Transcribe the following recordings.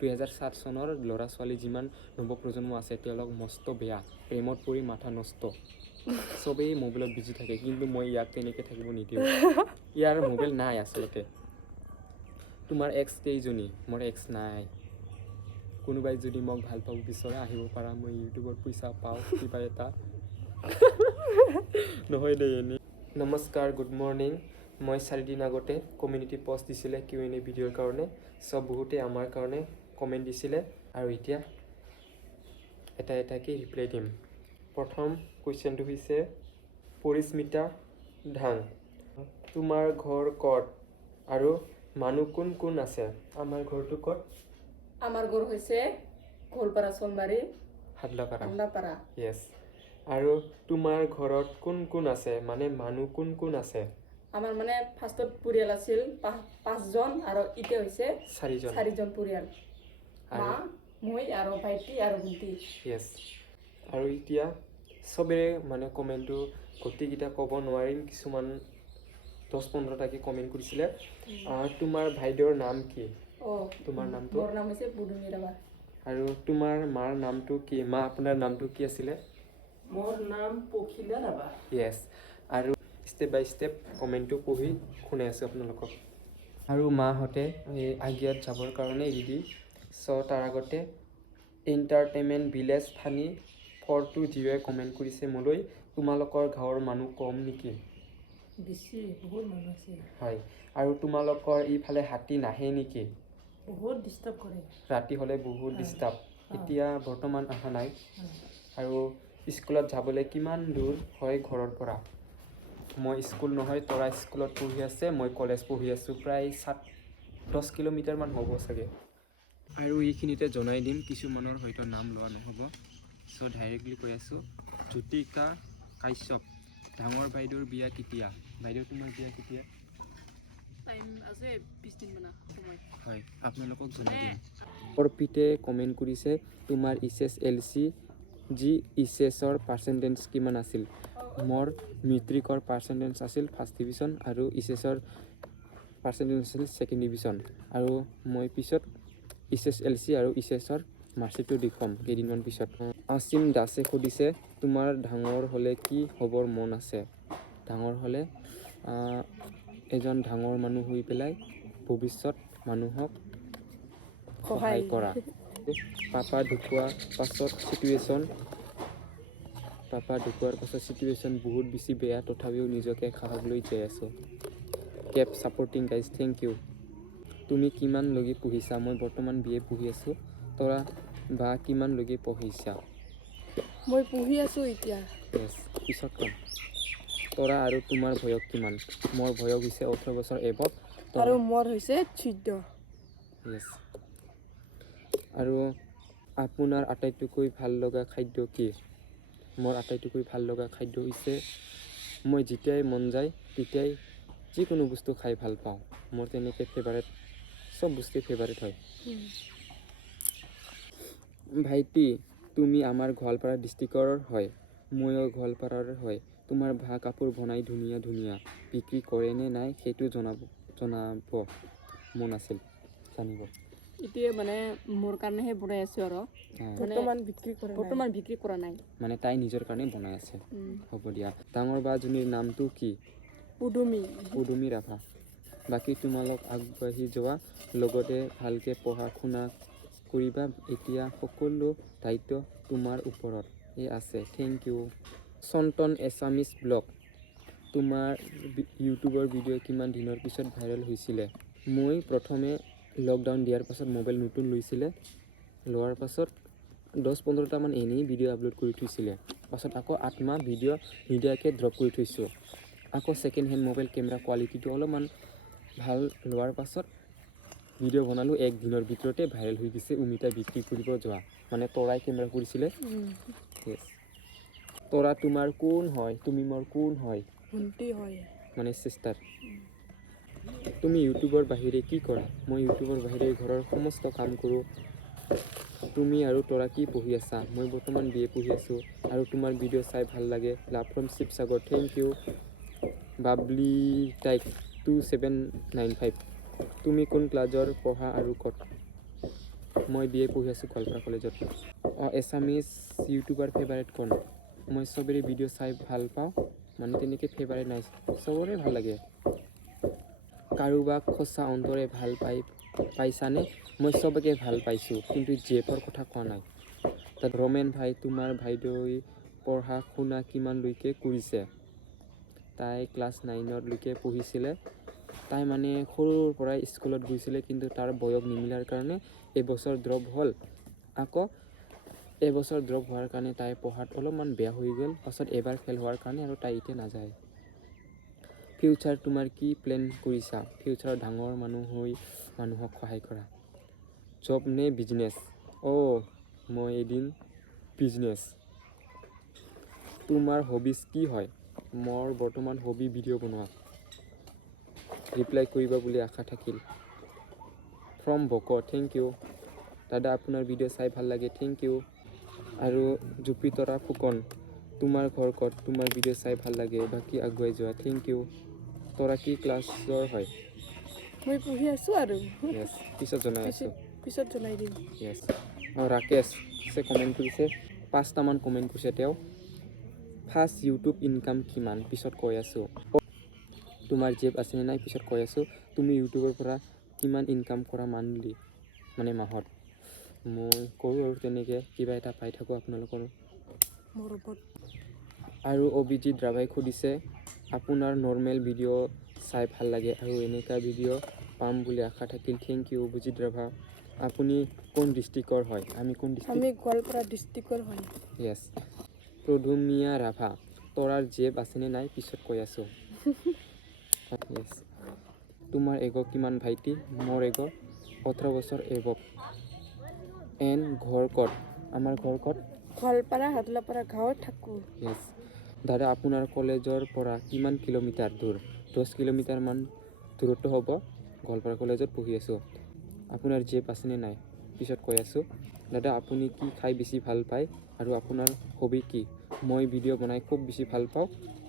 2007 চনৰ ল'ৰা ছোৱালী যিমান নৱপ্ৰজন্ম আছে তেওঁলোক মস্ত বেয়া, প্ৰেমত পৰি মাথা নষ্ট, চবেই মোবাইলত বিজি থাকে, কিন্তু মই ইয়াক তেনেকৈ থাকিব নিদিওঁ। ইয়াৰ মোবাইল নাই আচলতে। তোমাৰ এক্স কেইজনী? মোৰ এক্স নাই। কোনোবাই যদি মোক ভাল পাব বিচৰা আহিব পাৰা, মই ইউটিউবত পইচা পাওঁ কিবা এটা। নহয় দেই এনেই। নমস্কাৰ, গুড মৰ্ণিং। মই 4 দিন আগতে কমিউনিটি পষ্ট দিছিলে Q&A ভিডিঅ'ৰ কাৰণে। চব বহুতে আমাৰ কাৰণে কমেণ্ট দিছিলে আৰু এতিয়া এটাকৈ ৰিপ্লাই দিম। প্ৰথম কুৱেশ্যনটো হৈছে পৰিস্মিতা ধাং, তোমাৰ ঘৰ ক'ত আৰু মানুহ কোন কোন আছে? আমাৰ ঘৰটো ক'ত? আমাৰ ঘৰ হৈছে গোৱালপাৰা সোণবাৰী হাদলাপাৰা। য়েছ। আৰু তোমাৰ ঘৰত কোন কোন আছে, মানে মানুহ কোন কোন আছে? আমাৰ মানে ফাৰ্ষ্টত পৰিয়াল আছিল 5জন আৰু এতিয়া হৈছে 4জন পৰিয়াল। মা, মই আৰু ভাইটি আৰু ভণ্টি। য়েছ। আৰু এতিয়া চবেই মানে কমেণ্টটো গোটেইকেইটা ক'ব নোৱাৰিম, কিছুমান 10-15টাকৈ কমেণ্ট কৰিছিলে। তোমাৰ ভাইদেউৰ নাম কি? তোমাৰ নামটো? মোৰ নাম হৈছে পুদুমি ৰাভা। আৰু তোমাৰ মাৰ নামটো কি? মা আপোনাৰ নামটো কি আছিলে? মোৰ নাম পখিলা ৰাভা। য়েছ। আৰু ষ্টেপ বাই ষ্টেপ কমেণ্টটো পঢ়ি শুনাই আছোঁ আপোনালোকক। আৰু মাহঁতে আগিয়াত যাবৰ কাৰণে ৰেডি। চ' তাৰ আগতে এণ্টাৰটেইনমেণ্ট ভিলেজ ফানি 420 কমেণ্ট কৰিছে মোলৈ, তোমালোকৰ গাঁৱৰ মানুহ কম নেকি? বেছি, বহুত মানুহ আছে। হয়। আৰু তোমালোকৰ ইফালে হাতী নাহে নেকি? বহুত ডিষ্টাৰ্ব কৰে। ৰাতি হ'লে বহুত ডিষ্টাৰ্ব। এতিয়া বৰ্তমান অহা নাই। আৰু স্কুলত যাবলৈ কিমান দূৰ হয় ঘৰৰ পৰা? মই স্কুল নহয়, তৰা স্কুলত পঢ়ি আছে, মই কলেজ পঢ়ি আছোঁ। প্ৰায় 10 কিলোমিটাৰমান হ'ব চাগে। আৰু এইখিনিতে জনাই দিম, কিছুমানৰ হয়তো নাম লোৱা নহ'ব। চ' ডাইৰেক্টলি কৈ আছোঁ, জ্যোতিকা কাশ্যপ, ডাঙৰ বাইদেউৰ বিয়া কেতিয়া? বাইদেউ তোমাৰ বিয়া কেতিয়া? টাইম আছে 20 দিনমান সময়। হয়, আপোনালোকক জনাই দিম। অৰ্পিতে কমেণ্ট কৰিছে, তোমাৰ SSLC জি এইচএছৰ পাৰ্চেণ্টেজ কিমান আছিল? মোৰ মেট্ৰিকৰ পাৰ্চেণ্টেজ আছিল 1st ডিভিজন আৰু এইচএছৰ পাৰ্চেণ্টেজ আছিল 2nd ডিভিজন। আৰু মই পিছত SSLC আৰু এইচএছৰ মাৰ্কশ্বিটটো দেখুৱাম কেইদিনমান পিছত। অসীম দাসে সুধিছে, তোমাৰ ডাঙৰ হ'লে কি হ'বৰ মন আছে? ডাঙৰ হ'লে এজন ডাঙৰ মানুহ হৈ পেলাই ভৱিষ্যত মানুহক সহায় কৰা। পাপা ঢুকোৱাৰ পাছত চিটুৱেশ্যন বহুত বেছি বেয়া, তথাপিও নিজকে সাহস লৈ যাই আছোঁ। Keep supporting guys, thank you. তুমি কিমানলৈকে পঢ়িছা? মই বৰ্তমান BA পঢ়ি আছোঁ। তৰা বা কিমানলৈকে পঢ়িছা? মই পঢ়ি আছোঁ এতিয়া। য়েছ, পিছত ক'ম। তৰা আৰু তোমাৰ বয়স কিমান? মোৰ বয়স হৈছে 18 বছৰ এবভ। আৰু মোৰ হৈছে 14। য়েছ। আৰু আপোনাৰ আটাইতকৈ ভাল লগা খাদ্য কি? মোৰ আটাইতকৈ ভাল লগা খাদ্য হৈছে, মই যেতিয়াই মন যায় তেতিয়াই যিকোনো বস্তু খাই ভাল পাওঁ। মোৰ তেনেকৈ ফেভাৰেট, চব বস্তুৱে ফেভাৰেট হয়। ভাইটি, তুমি আমাৰ গোৱালপাৰা ডিষ্ট্ৰিক্টৰ হয়, ময়ো গোৱালপাৰাৰ হয়। তোমাৰ ভা কাপোৰ বনাই ধুনীয়া ধুনীয়া, বিক্ৰী কৰে নে নাই সেইটো জনাব মন আছিল জানিব। এতিয়া মানে মোৰ কাৰণেহে বনাই আছোঁ আৰু বৰ্তমান বিক্ৰী কৰা নাই। মানে তাই নিজৰ কাৰণে বনাই আছে। হ'ব দিয়া। ডাঙৰ বাজনীৰ নামটো কি? পুদুমি ৰাভা। বাকী তোমালোক আগবাঢ়ি যোৱা, লগতে ভালকৈ পঢ়া শুনা কৰিবা। এতিয়া সকলো দায়িত্ব তোমাৰ ওপৰত আছে। Thank you. চন্তন এছামিছ ব্লগ, তোমাৰ ইউটিউবৰ ভিডিঅ' কিমান দিনৰ পিছত ভাইৰেল হৈছিলে? মই প্ৰথমে লকডাউন দিয়াৰ পাছত মোবাইল নতুন লৈছিলে, লোৱাৰ পাছত 10-15টামান এনেই ভিডিঅ' আপলোড কৰি থৈছিলে। পাছত আকৌ 8 মাহ ভিডিঅ' নিদিয়াকৈ ড্ৰপ কৰি থৈছোঁ। আকৌ ছেকেণ্ড হেণ্ড মোবাইল কেমেৰা কোৱালিটিটো অলপমান ভাল লোৱাৰ পাছত ভিডিঅ' বনালোঁ। 1 দিনৰ ভিতৰতে ভাইৰেল হৈ গৈছে। উমিতা বিক্ৰী কৰিব যোৱা, মানে তৰাই কেমেৰা কৰিছিলে। তৰা তোমাৰ কোন হয়? তুমি মোৰ কোন হয়? ভণ্টি হয়, মানে চিষ্টাৰ। তুমি ইউটিউবৰ বাহিৰে কি কৰা? মই ইউটিউবৰ বাহিৰে ঘৰৰ সমস্ত কাম কৰোঁ। তুমি আৰু তৰা কি পঢ়ি আছা? মই বৰ্তমান BA পঢ়ি আছোঁ। আৰু তোমাৰ ভিডিঅ' চাই ভাল লাগে। Love from Sivasagar, thank you. Babli টাইক 2795, তুমি কোন ক্লাছৰ পঢ়া আৰু ক'ত? মই BA পঢ়ি আছোঁ গোৱালপাৰা কলেজত। এছামিজ ইউটিউবাৰ ফেভাৰেট কোন? মই চবৰে ভিডিঅ' চাই ভাল পাওঁ, মানে তেনেকৈ ফেভাৰেট নাই, চবৰে ভাল লাগে। কাৰোবাক সঁচা অন্তৰে ভাল পাইছানে? মই চবকে ভাল পাইছোঁ, কিন্তু JFৰ কথা কোৱা নাই। তাত ৰমেন ভাই, তোমাৰ ভাইদেউই পঢ়া শুনা কিমানলৈকে কৰিছে? তাই ক্লাছ 9লৈকে পঢ়িছিলে। তাই মানে সৰুৰ পৰাই স্কুলত গৈছিলে, কিন্তু তাৰ বয়স নিমিলাৰ কাৰণে এবছৰ ড্ৰপ হ'ল। আকৌ এবছৰ ড্ৰপ হোৱাৰ কাৰণে তাই পঢ়াত অলপমান বেয়া হৈ গ'ল, পাছত এবাৰ ফেইল হোৱাৰ কাৰণে আৰু তাই এতিয়া নাযায়। ফিউচাৰ তোমাৰ কি প্লেন কৰিছা? ফিউচাৰত ডাঙৰ মানুহ হৈ মানুহক সহায় কৰা। জব নে বিজনেছ? মই এদিন বিজনেছ। তোমাৰ হবিজ কি হয়? মোৰ বৰ্তমান হবি ভিডিঅ' বনোৱা। ৰিপ্লাই কৰিবা বুলি আশা থাকিল। ফ্ৰম বক, থেংক ইউ। দাদা আপোনাৰ ভিডিঅ' চাই ভাল লাগে, থেংক ইউ। আৰু জুপিতৰা ফুকন, তোমাৰ ঘৰ ক'ত? তোমাৰ ভিডিঅ' চাই ভাল লাগে, বাকী আগুৱাই যোৱা, থেংক ইউ। তৰা কি ক্লাছৰ হয়? মই পঢ়ি আছোঁ আৰু য়েছ, পিছত জনাই আছোঁ। পিছত জনাই দিম। য়েছ। ৰাকেশ কমেণ্ট কৰিছে, 5টামান কমেণ্ট কৰিছে তেওঁ। ফাৰ্ষ্ট ইউটিউব ইনকাম কিমান? পিছত কৈ আছোঁ। তোমাৰ জেব আছেনে নাই? পিছত কৈ আছোঁ। তুমি ইউটিউবৰ পৰা কিমান ইনকাম কৰা মান্থলি, মানে মাহত? মই কৰোঁ আৰু তেনেকৈ কিবা এটা পাই থাকোঁ আপোনালোকৰ। আৰু অভিজিত ৰাভাই সুধিছে, আপোনাৰ নৰ্মেল ভিডিঅ' চাই ভাল লাগে আৰু এনেকুৱা ভিডিঅ' পাম বুলি আশা থাকিল, থেংক ইউ অভিজিত ৰাভা। আপুনি কোন ডিষ্ট্ৰিক্টৰ হয়? আমি কোন ডিষ্ট্ৰিক্ট? আমি গোৱালপাৰা ডিষ্ট্ৰিক্টৰ হয়। য়েছ। প্ৰধুমিয়া ৰাভা, তৰাৰ জেব আছেনে নাই? পিছত কৈ আছোঁ। য়েছ। তোমাৰ এগ কিমান ভাইটি? মোৰ এগ 18 বছৰ এবক। ঘৰ ক'ত? আমাৰ ঘৰ ক'ত? গোৱালপাৰা হাদলাপাৰা গাঁৱত থাকোঁ। য়েছ। দাদা আপোনাৰ কলেজৰ পৰা কিমান কিলোমিটাৰ দূৰ? 10 কিলোমিটাৰমান দূৰত্ব হ'ব। গোৱালপাৰা কলেজত পঢ়ি আছোঁ। আপোনাৰ জেব আছেনে নাই? পিছত কৈ আছোঁ। দাদা আপুনি কি খাই বেছি ভাল পায় আৰু আপোনাৰ হবি কি? মই ভিডিঅ' বনাই খুব বেছি ভাল পাওঁ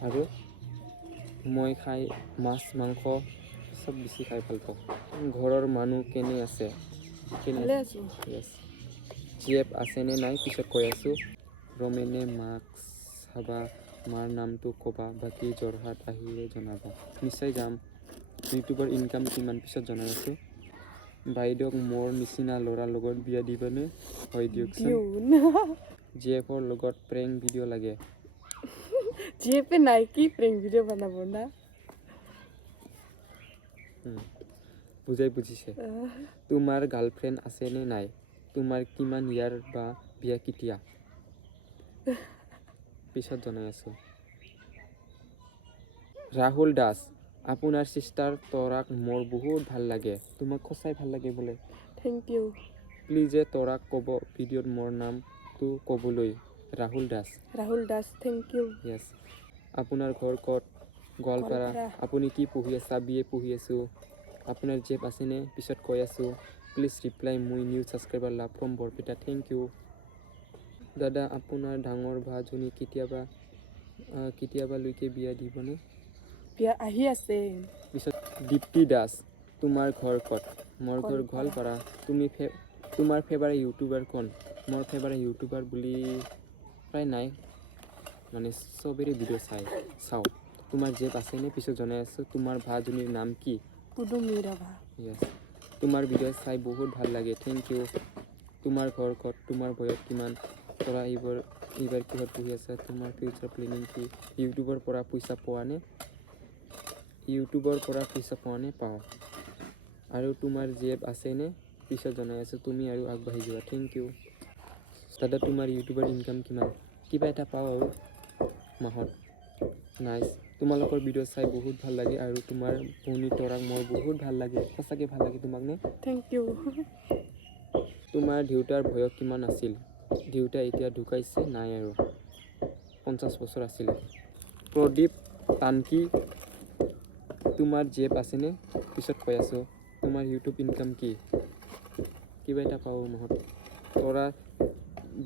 আৰু মই খাই মাছ মাংস চব বেছি খাই ভাল পাওঁ। ঘৰৰ মানুহ কেনে আছে? ভালে আছোঁ। য়েছ। জেব আছেনে নাই? পিছত কৈ আছোঁ। ৰমেনে মাক চাবা, মাৰ নামটো ক'বা, বাকী যোৰহাট আহিলে জনাবা। নিশ্চয় যাম। ইউটিউবৰ ইনকাম কিমান? পিছত জনাই আছোঁ। বাইদেউক মোৰ নিচিনা ল'ৰাৰ লগত বিয়া দিবানে? হয় দিয়কচোন। JFৰ লগত প্ৰেংক ভিডিঅ' লাগে। JFে নাই, কি প্ৰেংক ভিডিঅ' বনাব না? বুজিছে। তোমাৰ গাৰ্লফ্ৰেণ্ড আছেনে নাই? তোমাৰ কিমান ইয়াৰ বা বিয়া কেতিয়া? পিছত জনাই আছোঁ। ৰাহুল দাস, আপোনাৰ চিষ্টাৰ তৰাক মোৰ বহুত ভাল লাগে। তোমাক সঁচাই ভাল লাগে বোলে। Thank U. প্লিজে তৰাক ক'ব ভিডিঅ'ত মোৰ নামটো ক'বলৈ। Rahul Das, thank you. Yes. আপোনাৰ ঘৰ ক'ত? গোৱালপাৰা। আপুনি কি পঢ়ি আছা? BA পঢ়ি আছোঁ। আপোনাৰ জেব আছেনে? পিছত কৈ আছোঁ। প্লিজ ৰিপ্লাই মই new subscriber love from Barpeta, thank you. দাদা আপোনাৰ ডাঙৰ ভাজনী কেতিয়াবালৈকে বিয়া দিবনে? বিয়া আহি আছে। পিছত দীপ্তি দাস, তোমাৰ ঘৰ ক'ত? মোৰ ঘৰ গোৱালপাৰা। তোমাৰ ফেভাৰেট ইউটিউবাৰ কোন? মোৰ ফেভাৰেট ইউটিউবাৰ বুলি প্ৰায় নাই, মানে চবৰে ভিডিঅ' চাওঁ। তোমাৰ জেব আছেনে? পিছত জনাই আছোঁ। তোমাৰ ভাজনীৰ নাম কি? পুদুমি ৰাভা। য়েছ। তোমাৰ ভিডিঅ' চাই বহুত ভাল লাগে, থেংক ইউ। তোমাৰ ঘৰ ক'ত? তোমাৰ বয়স কিমান? তৰা এইবাৰ কিহত পঢ়ি আছা? তোমাৰ ফিউচাৰ প্লেনিং কি? ইউটিউবৰ পৰা পইচা পোৱা নে? পাওঁ। আৰু তোমাৰ জেব আছেনে? পিছত জনাই আছোঁ। তুমি আৰু আগবাঢ়ি যোৱা, থেংক ইউ। দাদা তোমাৰ ইউটিউবৰ ইনকাম কিমান? কিবা এটা পাওঁ আৰু মাহত। নাইচ। তোমালোকৰ ভিডিঅ' চাই বহুত ভাল লাগে আৰু তোমাৰ ভনী তৰাক মোৰ বহুত ভাল লাগে। সঁচাকৈ ভাল লাগে তোমাক নে? Thank you. তোমাৰ দেউতাৰ বয়স কিমান আছিল? দেউতা এতিয়া ঢুকাইছে, নাই আৰু 50 বছৰ আছিলে। প্ৰদীপ তানকি, তোমাৰ জেব আছেনে? পিছত কৈ আছোঁ। তোমাৰ ইউটিউব ইনকাম কি? কিবা এটা পাওঁ মাহত। তৰা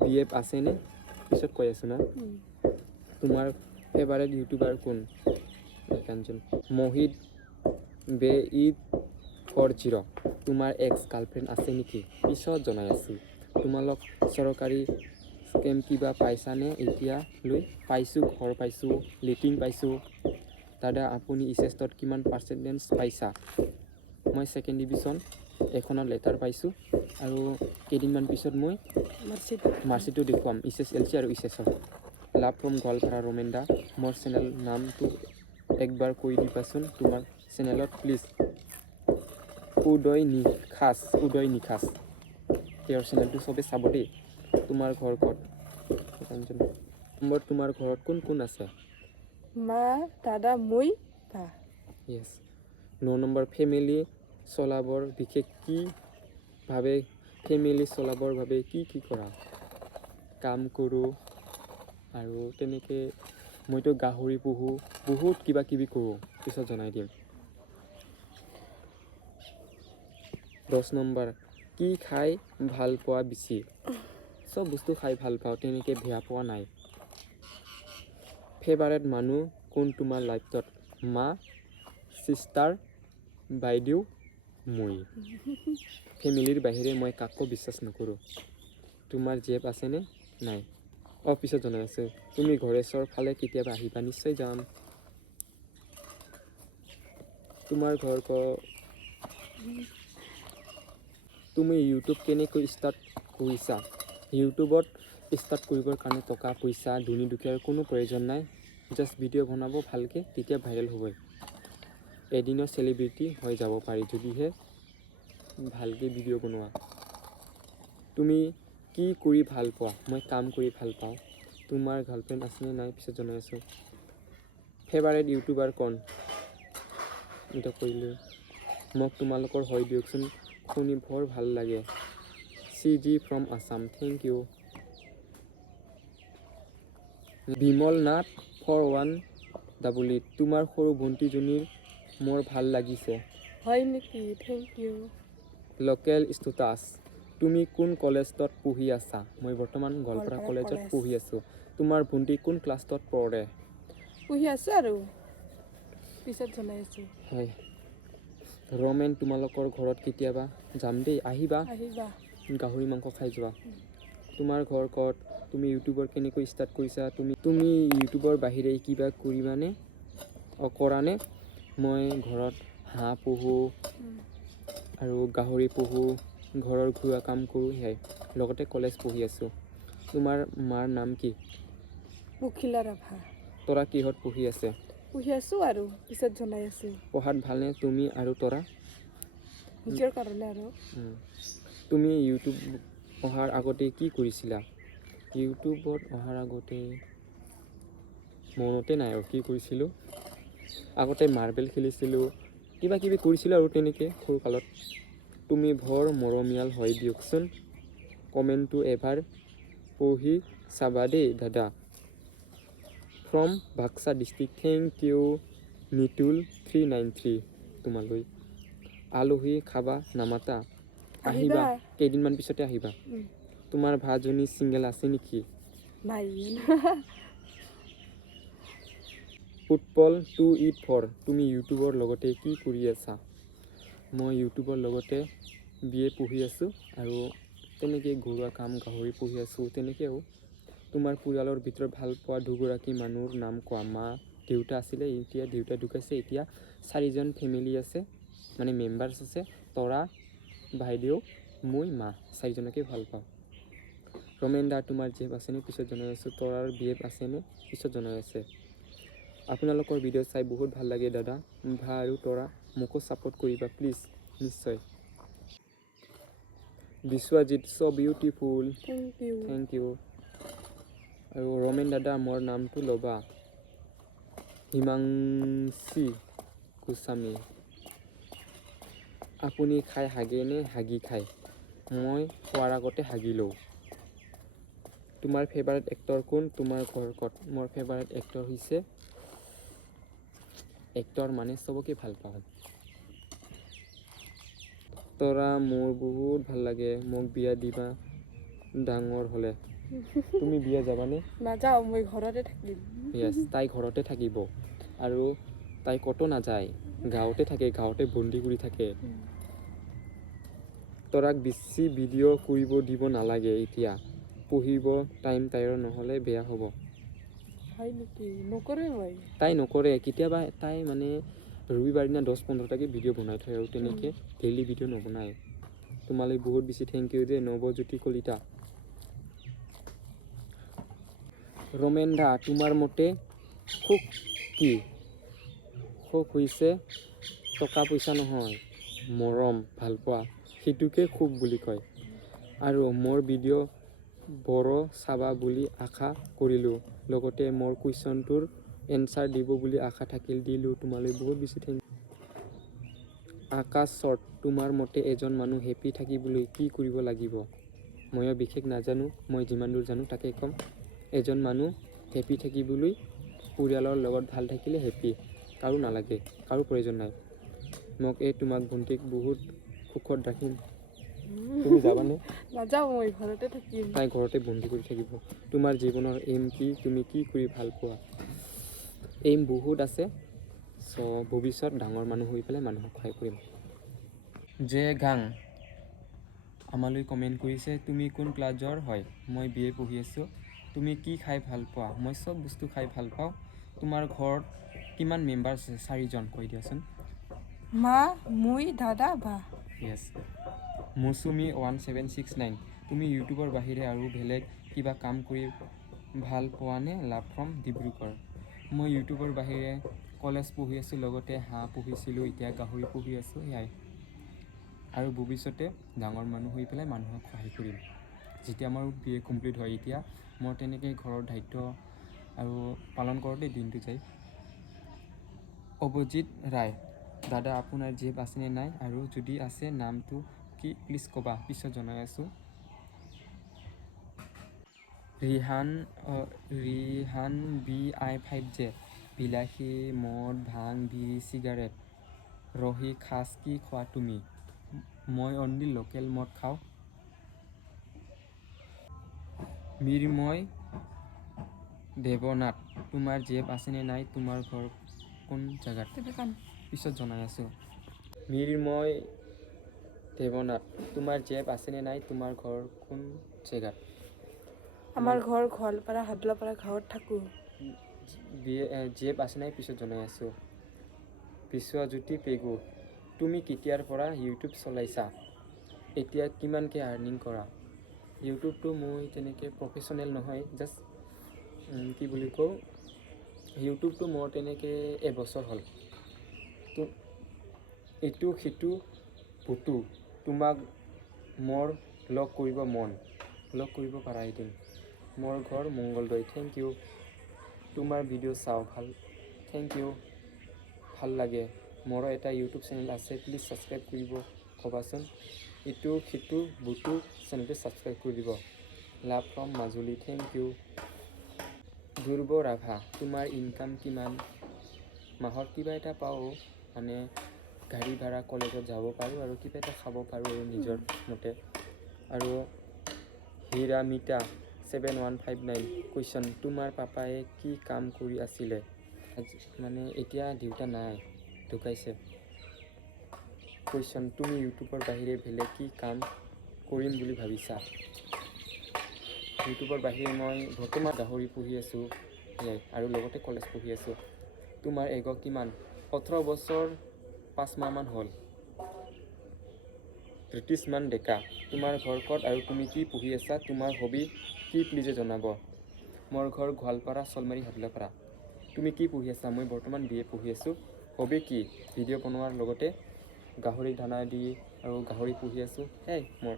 BF আছেনে? পিছত কৈ আছোঁ না। তোমাৰ ফেভাৰেট ইউটিউবাৰ কোন? মহিত বে ঈদ 40 তোমাৰ এক্স গাৰ্লফ্ৰেণ্ড আছে নেকি পিছত জনাই আছোঁ তোমালোক চৰকাৰী স্কেম কিবা পাইছানে এতিয়ালৈ পাইছোঁ ঘৰ পাইছোঁ লেট্ৰিন পাইছোঁ দাদা আপুনি ইচেষ্টত কিমান পাৰ্চেণ্টেজ পাইছা মই ছেকেণ্ড ডিভিজন এখনত লেটাৰ পাইছোঁ আৰু কেইদিনমান পিছত মই মাৰ্কশ্বিটটো দেখুৱাম SSLC আৰু ইচেছৰ লাভ ফ্ৰম গোৱালপাৰা ৰমেন্দা মোৰ চেনেল নামটো একবাৰ কৈ দিবাচোন তোমাৰ চেনেলত প্লিজ উদয় নিখাস তেওঁৰ চেনেলটো চবে চাব দেই তোমাৰ ঘৰ ক'ত নম্বৰ তোমাৰ ঘৰত কোন কোন আছে মা দাদা মই বা য়েছ 9 নম্বৰ ফেমিলি চলাবৰ বিশেষ কি ভাবে ফেমিলি চলাবৰ বাবে কি কৰা কাম কৰোঁ আৰু তেনেকৈ মইতো গাহৰি পোহোঁ বহুত কিবা কিবি কৰোঁ পিছত জনাই দিম 10 নম্বৰ কি খাই ভাল পোৱা বেছি চব বস্তু খাই ভাল পাওঁ তেনেকৈ বেয়া পোৱা নাই ফেভাৰেট মানুহ কোন তোমাৰ লাইফত মা চিষ্টাৰ বাইদেউ মই ফেমিলিৰ বাহিৰে মই কাকো বিশ্বাস নকৰোঁ তোমাৰ জেব আছেনে নাই পিছত জনাই আছোঁ তুমি ঘৰেশ্বৰ ফালে কেতিয়াবা আহিবা নিশ্চয় যাম তোমাৰ ঘৰ তুমি ইউটিউব কেনেকৈ ষ্টাৰ্ট কৰিছা ইউটিউবত ষ্টাৰ্ট কৰিবৰ কাৰণে টকা পইচা ধনী দুখীয়াৰ কোনো প্ৰয়োজন নাই জাষ্ট ভিডিঅ' বনাব ভালকৈ তেতিয়া ভাইৰেল হ'বই এদিনৰ চেলিব্ৰিটি হৈ যাব পাৰি যদিহে ভালকৈ ভিডিঅ' বনোৱা তুমি কি কৰি ভাল পোৱা মই কাম কৰি ভাল পাওঁ তোমাৰ গাৰ্লফ্ৰেণ্ড আছেনে নাই পিছত জনাই আছোঁ ফেভাৰেট ইউটিউবাৰ কোন এটা কৰিলোঁ মোক তোমালোকৰ হয় দিয়কচোন শুনি বৰ ভাল লাগে CG from Assam thank you Bimal Nath 4188 তোমাৰ সৰু ভণ্টিজনীৰ মোৰ ভাল লাগিছে হয় নেকি থেংক ইউ লোকেল ষ্টেটাছ তুমি কোন কলেজত পঢ়ি আছা মই বৰ্তমান গোৱালপাৰা কলেজত পঢ়ি আছোঁ তোমাৰ ভণ্টি কোন ক্লাছত পঢ়ে পঢ়ি আছোঁ আৰু পিছত জনাই আছোঁ হয় ৰমেন তোমালোকৰ ঘৰত কেতিয়াবা যাম দেই আহিবা গাহৰি মাংস খাই যোৱা তোমাৰ ঘৰ ক'ত তুমি ইউটিউবৰ কেনেকৈ ষ্টাৰ্ট কৰিছা তুমি ইউটিউবৰ বাহিৰে কিবা কৰিবানে কৰানে মই ঘৰত হাঁহ পোহোঁ আৰু গাহৰি পোহোঁ ঘৰৰ ঘৰুৱা কাম কৰোঁ সেয়াই লগতে কলেজ পঢ়ি আছোঁ তোমাৰ মাৰ নাম কি পখিলা ৰাভা তৰা কিহত পঢ়ি আছে পঢ়ি আছোঁ আৰু পিছত জনাই আছোঁ পঢ়াত ভালনে তুমি আৰু তৰা নিজৰ কাৰণে আৰু তুমি ইউটিউব অহাৰ আগতে কি কৰিছিলা ইউটিউবত অহাৰ আগতে মনতে নাই আৰু কি কৰিছিলোঁ আগতে মাৰ্বেল খেলিছিলোঁ কিবা কিবি কৰিছিলোঁ আৰু তেনেকৈ সৰুকালত তুমি বৰ মৰমীয়াল হয় দিয়কচোন কমেণ্টটো এবাৰ পঢ়ি চাবা দেই দাদা from Baksa district thank you Nitul 393 তোমালৈ আলহী খাবা নামাতা আহিবা কেইদিনমান পিছতে আহিবা তোমাৰ ভাজনী ছিংগল আছে নেকি নাই ফুটবল 284 তুমি ইউটিউবৰ লগতে কি কৰি আছা মই ইউটিউবৰ লগতে BA পঢ়ি আছোঁ আৰু তেনেকৈ ঘৰুৱা কাম গাহৰি পঢ়ি আছোঁ তেনেকৈ আৰু তোমাৰ পৰিয়ালৰ ভিতৰত ভাল পোৱা দুগৰাকী মানুহৰ নাম কোৱা মা দেউতা আছিলে এতিয়া দেউতা ঢুকাইছে এতিয়া 4জন ফেমিলি আছে মানে মেম্বাৰ্ছ আছে তৰা বাইদেউ মই মা 4জনকে ভাল পাওঁ ৰমেন দা তোমাৰ জেব আছেনে পিছত জনাই আছোঁ তৰাৰ BF আছেনে পিছত জনাই আছে আপোনালোকৰ ভিডিঅ' চাই বহুত ভাল লাগে দাদা ভা আৰু তৰা মোকো ছাপোৰ্ট কৰিবা প্লিজ নিশ্চয় বিশ্বজিৎ চ' বিউটিফুল থেংক ইউ আৰু ৰমেন দাদা মোৰ নামটো ল'বা হিমাংশী গোস্বামী আপুনি খাই হাগে নে হাগি খায় মই খোৱাৰ আগতে হাগি লওঁ তোমাৰ ফেভাৰেট এক্টৰ কোন তোমাৰ ঘৰ ক'ত মোৰ ফেভাৰেট এক্টৰ হৈছে এক্টৰ মানে চবকে ভাল পাওঁ তৰা মোৰ বহুত ভাল লাগে মোক বিয়া দিবা ডাঙৰ হ'লে তুমি বিয়া যাবানে নাযাওঁ মই ঘৰতে থাকিম য়েছ তাই ঘৰতে থাকিব আৰু তাই ক'তো নাযায় গাঁৱতে থাকে গাঁৱতে বন্দি কৰি থাকে তৰাক বেছি ভিডিঅ' কৰিব দিব নালাগে এতিয়া পঢ়িব টাইম তাইৰ নহ'লে বেয়া হ'ব তাই নকৰে কেতিয়াবা তাই মানে ৰবিবাৰ দিনা 10-15টাকে ভিডিঅ' বনাই থয় আৰু তেনেকৈ ডেইলি ভিডিঅ' নবনায় তোমালৈ বহুত বেছি থেংক ইউ দেই নৱজ্যোতি কলিতা ৰমেন দা তোমাৰ মতে সুখ কি সুখ হৈছে টকা পইচা নহয় মৰম ভালপোৱা সেইটোকে সুখ বুলি কয় আৰু মোৰ ভিডিঅ' বৰ চাবা বুলি আশা কৰিলোঁ লগতে মোৰ কুৱেশ্যনটোৰ এনচাৰ দিব বুলি আশা থাকিল দিলোঁ তোমালৈ বহুত বেছি থেংক আকাশ শ্বৰ্ট তোমাৰ মতে এজন মানুহ হেপী থাকিবলৈ কি কৰিব লাগিব ময়ো বিশেষ নাজানো মই যিমান দূৰ জানো তাকে ক'ম এজন মানুহ হেপী থাকিবলৈ পৰিয়ালৰ লগত ভাল থাকিলে হেপী কাৰো নালাগে কাৰো প্ৰয়োজন নাই মোক তোমাক ভণ্টিক বহুত সুখত ৰাখিম তুমি যাবানে নাযাওঁ মই ঘৰতে থাকিম তাই ঘৰতে বন্দী কৰি থাকিব তোমাৰ জীৱনৰ এইম কি তুমি কি কৰি ভাল পোৱা এইম বহুত আছে চ' ভৱিষ্যত ডাঙৰ মানুহ হৈ পেলাই মানুহক সহায় কৰিম যে গাং আমালৈ কমেণ্ট কৰিছে তুমি কোন ক্লাছৰ হয় মই BA পঢ়ি আছোঁ তুমি কি খাই ভাল পোৱা মই চব বস্তু খাই ভাল পাওঁ তোমাৰ ঘৰত কিমান মেম্বাৰ আছে 4জন কৈ দিয়াচোন মা মই দাদা বা য়েছ মৌচুমী 1769 তুমি ইউটিউবৰ বাহিৰে আৰু বেলেগ কিবা কাম কৰি ভাল পোৱানে লাভ ফ্ৰম ডিব্ৰুগড় মই ইউটিউবৰ বাহিৰে কলেজ পঢ়ি আছোঁ লগতে হাঁহ পুহিছিলোঁ এতিয়া গাহৰি পুহি আছোঁ সেয়াই আৰু ভৱিষ্যতে ডাঙৰ মানুহ হৈ পেলাই মানুহক সহায় কৰিম যেতিয়া মোৰ BA কমপ্লিট হয় এতিয়া মই তেনেকৈ ঘৰৰ দায়িত্ব আৰু পালন কৰোঁতে দিনটো যায় অভিজিত ৰায় দাদা আপোনাৰ জেব আছেনে নাই আৰু যদি আছে নামটো কি প্লিজ ক'বা পিছত জনাই আছোঁ ৰিহান BI5J বিলাহী মদ ভাং বিড়ি চিগাৰেট ৰহি খাজ কি খোৱা তুমি মই অনলি লোকেল মদ খাওঁ মৃন্ময় দেৱনাথ তোমাৰ জেব আছেনে নাই তোমাৰ ঘৰ কোন জেগাত পিছত জনাই আছোঁ মৃন্ময় দেৱনাথ তোমাৰ জেব আছেনে নাই তোমাৰ ঘৰ কোন জেগাত আমাৰ ঘৰ গোৱালপাৰা হাদলাপাৰা গাঁৱত থাকোঁ জেব আছে নাই পিছত জনাই আছোঁ বিশ্বজ্যোতি পেগু তুমি কেতিয়াৰ পৰা ইউটিউব চলাইছা এতিয়া কিমানকৈ আৰ্নিং কৰা ইউটিউবটো মই তেনেকৈ প্ৰফেশ্যনেল নহয় জাষ্ট কি বুলি কওঁ ইউটিউবটো মোৰ তেনেকৈ এবছৰ হ'ল তো ইটো সিটো পুতু তোমাক মোৰ লগ কৰিব পাৰা এদিন মোৰ ঘৰ মংগলদৈ থেংক ইউ তোমাৰ ভিডিঅ' চাওঁ ভাল থেংক ইউ ভাল লাগে মোৰো এটা ইউটিউব চেনেল আছে প্লিজ ছাবস্ক্ৰাইব কৰিব ক'বাচোন ইটো সিটো বুটু চেনেলটো ছাবস্ক্ৰাইব কৰি দিব love from Majuli thank you দুৰ্ব ৰাভা তোমাৰ ইনকাম কিমান মাহত কিবা এটা পাওঁ মানে গাড়ী ভাড়া কলেজত যাব পাৰোঁ আৰু কিবা এটা খাব পাৰোঁ আৰু নিজৰ মতে আৰু হিৰামিতা 7159 কুৱেশ্যন তোমাৰ পাপায়ে কি কাম কৰি আছিলে মানে এতিয়া দেউতা নাই ঢুকাইছে কুৱেশ্যন তুমি ইউটিউবৰ বাহিৰে বেলেগ কি কাম কৰিম বুলি ভাবিছা ইউটিউবৰ বাহিৰে মই বৰ্তমান গাহৰি পুহি আছোঁ সেয়াই আৰু লগতে কলেজ পঢ়ি আছোঁ তোমাৰ এগ কিমান 18 বছৰ 5 মাহমান হ'ল ব্ৰিটিছমান ডেকা তোমাৰ ঘৰ ক'ত আৰু তুমি কি পঢ়ি আছা তোমাৰ হবি কি প্লিজে জনাব মোৰ ঘৰ গোৱালপাৰা চলমাৰী হাদলাপাৰা তুমি কি পঢ়ি আছা মই বৰ্তমান BA পঢ়ি আছোঁ হবি কি ভিডিঅ' বনোৱাৰ লগতে গাহৰি দানা দি আৰু গাহৰি পুহি আছোঁ সেয়াই মোৰ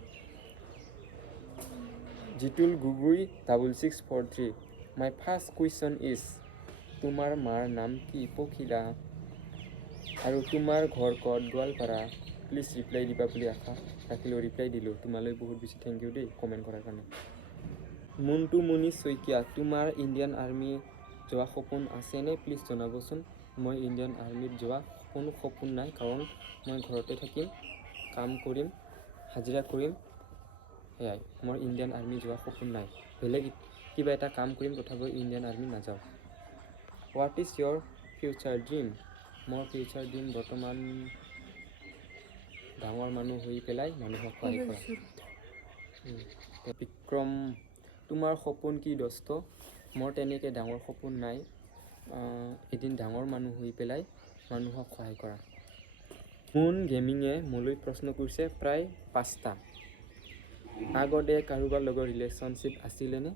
Jitul Gogoi 6643 my first question is তোমাৰ মাৰ নাম কি পখিলা আৰু তোমাৰ ঘৰ ক'ত গোৱালপাৰা প্লিজ ৰিপ্লাই দিবা বুলি আশা ৰাখিলোঁ ৰিপ্লাই দিলোঁ তোমালৈ বহুত বেছি থেংক ইউ দেই কমেণ্ট কৰাৰ কাৰণে মুণ্টু মুনি শইকীয়া তোমাৰ ইণ্ডিয়ান আৰ্মি যোৱা সপোন আছেনে প্লিজ জনাবচোন মই ইণ্ডিয়ান আৰ্মিত যোৱা কোনো সপোন নাই কাৰণ মই ঘৰতে থাকিম কাম কৰিম হাজিৰা কৰিম সেয়াই মোৰ ইণ্ডিয়ান আৰ্মি যোৱা সপোন নাই বেলেগ কিবা এটা কাম কৰিম তথাপিও ইণ্ডিয়ান আৰ্মি নাযাওঁ what is your future dream মোৰ ফিউচাৰ ড্ৰিম বৰ্তমান ডাঙৰ মানুহ হৈ পেলাই মানুহক সহায় কৰা। বিক্ৰম, তোমাৰ সপোন কি দোস্ত? মোৰ তেনেকৈ ডাঙৰ সপোন নাই, এদিন ডাঙৰ মানুহ হৈ পেলাই মানুহক সহায় কৰা। মুন গেমিঙে মোলৈ প্ৰশ্ন কৰিছে প্ৰায় 5টা। আগতে কাৰোবাৰ লগত ৰিলেশ্যনশ্বিপ আছিলেনে?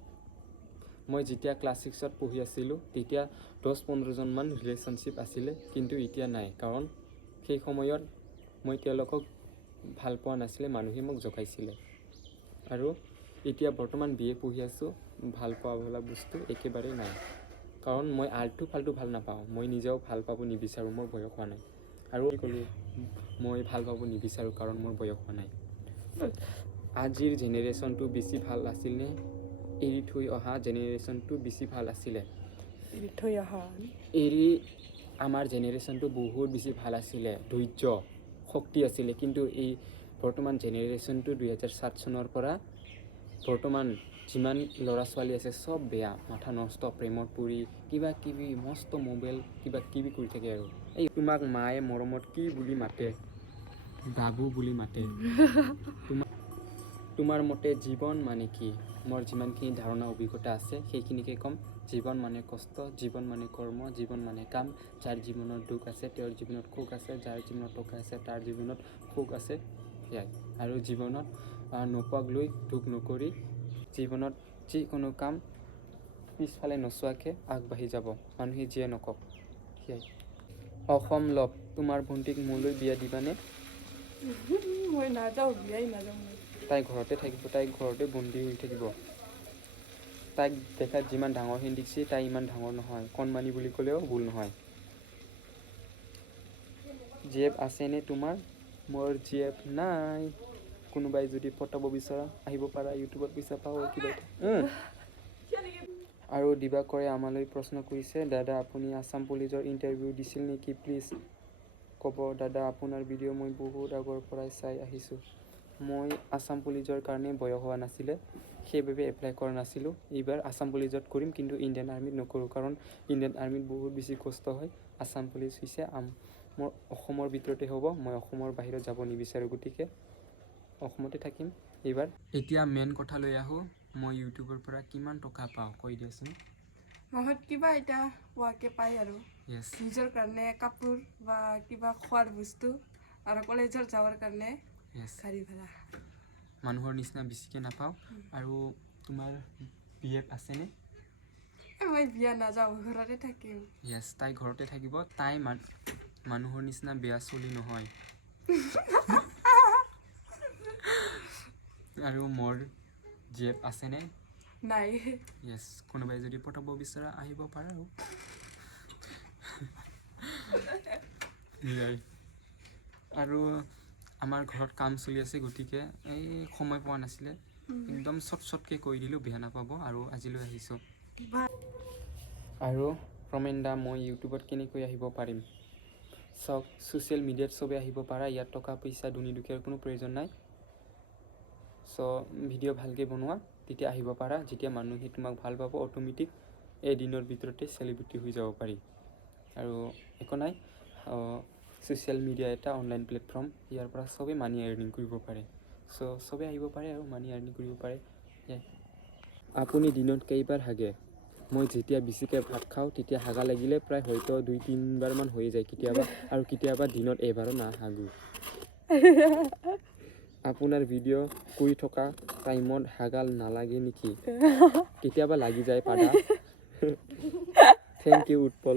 মই যেতিয়া ক্লাছ 6ত পঢ়ি আছিলোঁ তেতিয়া 10-15জনমান ৰিলেশ্যনশ্বিপ আছিলে, কিন্তু এতিয়া নাই, কাৰণ সেই সময়ত মই তেওঁলোকক ভাল পোৱা নাছিলে, মানুহে মোক জগাইছিলে। আৰু এতিয়া বৰ্তমান BA পঢ়ি আছোঁ, ভাল পোৱা বোলা বস্তু একেবাৰে নাই, কাৰণ মই আল্টু ফাল্টু ভাল নাপাওঁ, মই নিজেও ভাল পাব নিবিচাৰোঁ, মোৰ বয়স হোৱা নাই। আৰু ক'লোঁ মই ভাল পাব নিবিচাৰোঁ কাৰণ মোৰ বয়স হোৱা নাই। আজিৰ জেনেৰেশ্যনটো বেছি ভাল আছিলনে এৰি থৈ অহা জেনেৰেশ্যনটো বেছি ভাল আছিলে? আমাৰ জেনেৰেশ্যনটো বহুত বেছি ভাল আছিলে, ধৈৰ্য শক্তি আছিলে, কিন্তু এই বৰ্তমান জেনেৰেশ্যনটো 2007 চনৰ পৰা বৰ্তমান যিমান ল'ৰা ছোৱালী আছে চব বেয়া, মাথা নষ্ট, প্ৰেমত পৰি কিবা কিবি মস্ত মোবাইল কিবা কিবি কৰি থাকে। আৰু এই তোমাক মায়ে মৰমত কি বুলি মাতে? বাবু বুলি মাতে। তোমাৰ মতে জীৱন মানে কি? মোৰ যিমানখিনি ধাৰণা অভিজ্ঞতা আছে সেইখিনিকে ক'ম। জীৱন মানে কষ্ট, জীৱন মানে কৰ্ম, জীৱন মানে কাম। যাৰ জীৱনত দুখ আছে তেওঁৰ জীৱনত সুখ আছে, যাৰ জীৱনত টকা আছে তাৰ জীৱনত সুখ আছে, সেয়াই। আৰু জীৱনত নোপোৱাক লৈ দুখ নকৰি জীৱনত যিকোনো কাম পিছফালে নোচোৱাকৈ আগবাঢ়ি যাব, মানুহে যিয়ে নকওক, সেয়াই। অসম লভ, তোমাৰ ভণ্টিক মোলৈ বিয়া দিবানে? মই নাযাওঁ, বিয়াই নাযাওঁ। তাই ঘৰতে থাকিব, তাই ঘৰতে বন্দী হৈ থাকিব। তাইক দেখাত যিমান ডাঙৰ হেন দেখিছে তাই ইমান ডাঙৰ নহয়, কণমানি বুলি ক'লেও ভুল নহয়। জীয়েপ আছেনে তোমাৰ? মোৰ জীয়েপ নাই। কোনোবাই যদি পটাব বিচৰা আহিব পাৰা, ইউটিউবত পইচা পাওঁ কিবা এটা। আৰু দিবাকৰে আমালৈ প্ৰশ্ন কৰিছে, দাদা আপুনি আছাম পুলিচৰ ইণ্টাৰভিউ দিছিল নেকি? প্লিজ ক'ব দাদা, আপোনাৰ ভিডিঅ' মই বহুত আগৰ পৰাই চাই আহিছোঁ। মই আছাম পুলিচৰ কাৰণে বয়স হোৱা নাছিলে, সেইবাবে এপ্লাই কৰা নাছিলোঁ। এইবাৰ আছাম পুলিচত কৰিম, কিন্তু ইণ্ডিয়ান আৰ্মিত নকৰোঁ, কাৰণ ইণ্ডিয়ান আৰ্মিত বহুত বেছি কষ্ট হয়। আছাম পুলিচ হৈছে মোৰ অসমৰ ভিতৰতে হ'ব, মই অসমৰ বাহিৰত যাব নিবিচাৰোঁ, গতিকে অসমতে থাকিম এইবাৰ। এতিয়া মেইন কথা লৈ আহোঁ, মই ইউটিউবৰ পৰা কিমান টকা পাওঁ কৈ দিয়াচোন। মাহত কিবা এটা পোৱাকৈ পায় আৰু নিজৰ কাৰণে কাপোৰ বা কিবা খোৱাৰ বস্তু, আৰু কলেজত যাবৰ কাৰণে গাড়ী ভাড়া। মানুহৰ নিচিনা বেছিকৈ নাপাওঁ। আৰু তোমাৰ BF আছেনে? মই বিয়া নাযাওঁ, ঘৰতে থাকিম। তাই ঘৰতে থাকিব, তাই মানুহৰ নিচিনা বেয়া চলি নহয়। আৰু মোৰ জীয়েপ আছেনে? নাই। কোনোবাই যদি পটাব বিচৰা আহিব পাৰা। আৰু আমাৰ ঘৰত কাম চলি আছে, গতিকে এই সময় পোৱা নাছিলে, একদম চটকৈ কৈ দিলোঁ, বেয়া নাপাব। আৰু আজিলৈ আহিছোঁ। আৰু প্ৰমেন্দা, মই ইউটিউবত কেনেকৈ আহিব পাৰিম? চাওক, ছ'চিয়েল মিডিয়াত চবেই আহিব পাৰা, ইয়াত টকা পইচা ধনী দুখীয়াৰ কোনো প্ৰয়োজন নাই। ভিডিঅ' ভালকৈ বনোৱা, তেতিয়া আহিব পাৰা। যেতিয়া মানুহে তোমাক ভাল পাব, অট'মেটিক এদিনৰ ভিতৰতে চেলিব্ৰিটি হৈ যাব পাৰি। আৰু একো নাই, ছ'চিয়েল মিডিয়া এটা অনলাইন প্লেটফৰ্ম, ইয়াৰ পৰা চবেই মানি আৰ্নিং কৰিব পাৰে। চবেই আহিব পাৰে আৰু মানি আৰ্নিং কৰিব পাৰে। আপুনি দিনত কেইবাৰ হাগে? মই যেতিয়া বেছিকৈ ভাত খাওঁ তেতিয়া হাগা লাগিলে প্ৰায় হয়তো 2-3বাৰমান হৈ যায় কেতিয়াবা, আৰু কেতিয়াবা দিনত এবাৰো নাহাগোঁ। আপোনাৰ ভিডিঅ' কৰি থকা টাইমত হাগা নালাগে নেকি? কেতিয়াবা লাগি যায় পাদা। Thank U Utpal.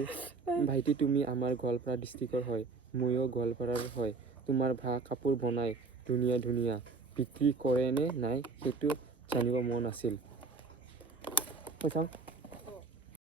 ভাইটি, তুমি আমাৰ গোৱালপাৰা ডিষ্ট্ৰিক্টৰ হয়, ময়ো গোৱালপাৰাৰ হয়। তোমাৰ কাপোৰ বনাই ধুনীয়া ধুনীয়া, বিক্ৰী কৰে নে নাই সেইটো জানিব মন আছিল।